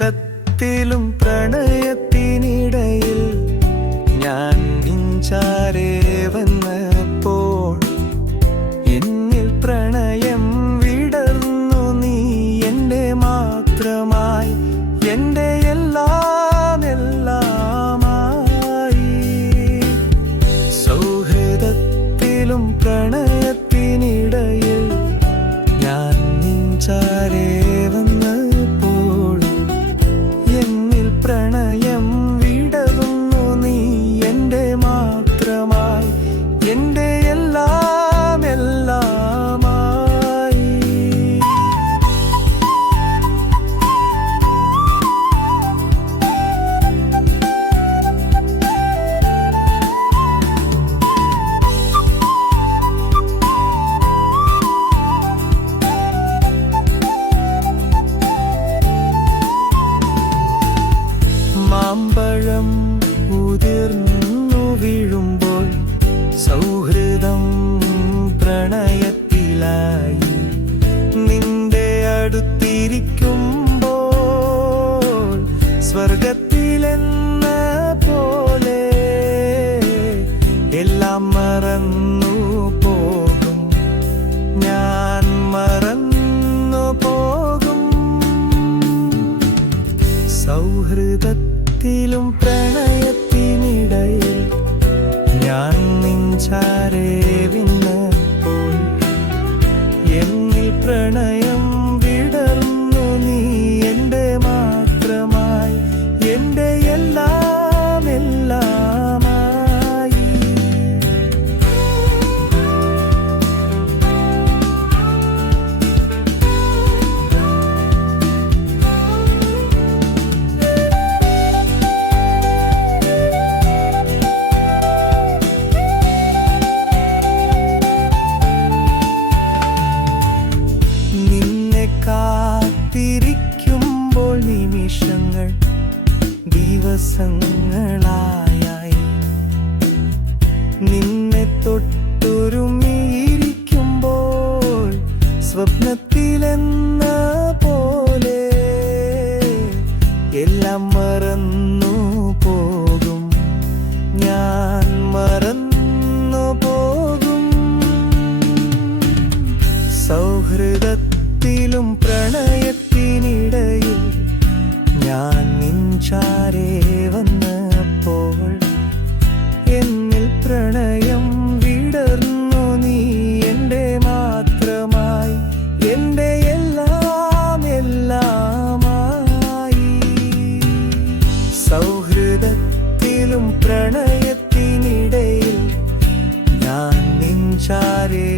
സൗഹൃദത്തിലും പ്രണയത്തിനിടയിൽ ഞാൻ നിഞ്ചാരേ വന്നപ്പോൾ എന്നിൽ പ്രണയം വിടർന്നു. നീ എന്റെ മാത്രമായി എന്റെ എല്ലാം സൗഹൃദത്തിലും പ്രണയത്തിനിടയിൽ ഞാൻ നിഞ്ചാരേ അടുത്തിരിക്കുമ്പോൾ സ്വർഗത്തിലെന്ന പോലെ എല്ലാം മറന്നു പോകും ഞാൻ മറന്നു പോകും സൗഹൃദത്തിലും പ്രണയത്തിനിടയിൽ ഞാൻ നിഞ്ചാരേ വിന്നപ്പോൾ എന്നിൽ പ്രണയം ദിവസങ്ങളായി നിന്നെ തൊട്ടൊരുമിയിരിക്കുമ്പോൾ സ്വപ്നത്തിലെന്ന പോലെ എല്ലാം മറന്നു പോകും. ഞാൻ മറന്നു പോകും. സൗഹൃദത്തിലും പ്രണയത്തിനിടയിൽ ഞാൻ ചാരേ വന്നപ്പോൾ എന്നിൽ പ്രണയം വിടർന്നു. നീ എന്റെ മാത്രമായി എന്റെ എല്ലാം പ്രണയത്തിനിടയിൽ ഞാൻ നിൻ ചാരേ